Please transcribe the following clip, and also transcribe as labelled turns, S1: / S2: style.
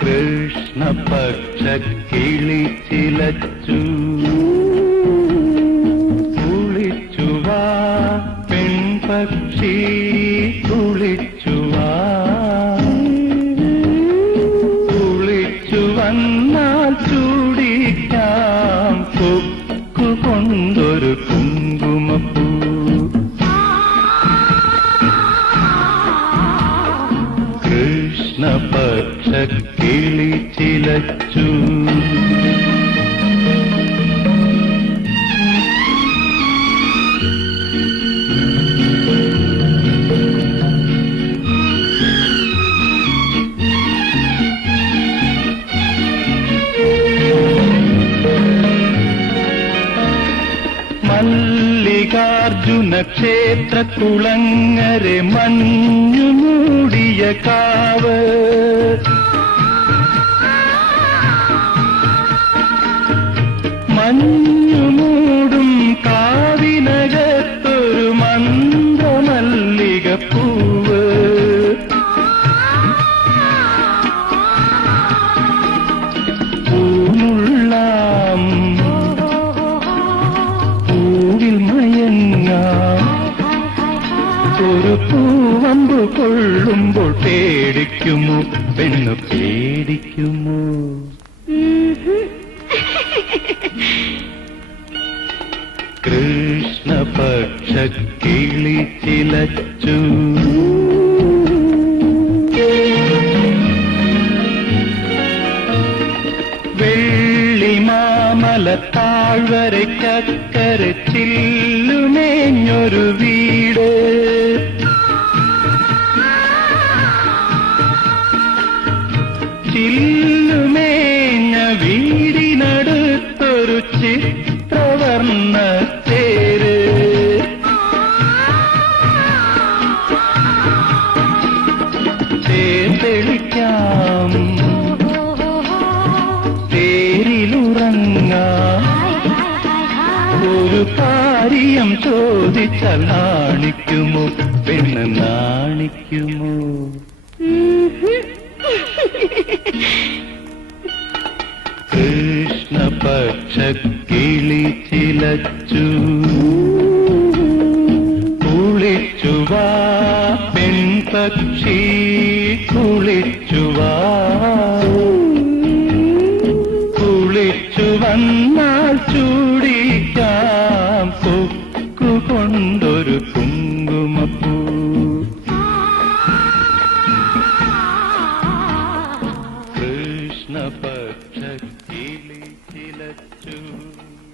S1: കൃഷ്ണപക്ഷ കിളി ചിലച്ചു കുളിച്ചുവാ പെൺപക്ഷി കുളിച്ചുവാ. കുളിച്ചു വന്നാൽ ചൂടിക്കാം കൊക്കു കൊണ്ടൊരു കൃഷ്ണപക്ഷ കിളി ചിലച്ചു. മല്ലികാർജുന ക്ഷേത്ര കുളങ്ങരെ മഞ്ഞു മൂടിയ കാവ്. മഞ്ഞു മൂടും കാവിനകത്തൊരു മന്ദമല്ലിക പൂവ് പൂമുള്ളാം പൂവിൽ മയങ്ങാം. ഒരു പൂവമ്പ് കൊള്ളുമ്പോൾ പേടിക്കുമോ? പെണ്ണ് പേടിക്കുമോ? കൃഷ്ണപക്ഷ കിളി ചിലച്ചു വെള്ളി മാമല താഴ്വരയ്ക്കക്കര ചില്ലുമേഞ്ഞൊരു വീട്. തേർത്തെളിക്കാം തേരിലുറങ്ങാം ഒരു കാര്യം ചോദിച്ചാൽ നാണിക്കുമോ? പെണ്ണ് നാണിക്കുമോ? കൃഷ്ണപക്ഷ കിളി ചിലച്ചു കുളിച്ചുവാ പെൺപക്ഷി. കുളിച്ചുവാ. കുളിച്ചു വന്നാൽ ചൂടിക്കാം. കൊണ്ടൊരു കുങ്കുമപ്പൂ. കൃഷ്ണപക്ഷ കിളി ചിലച്ചു.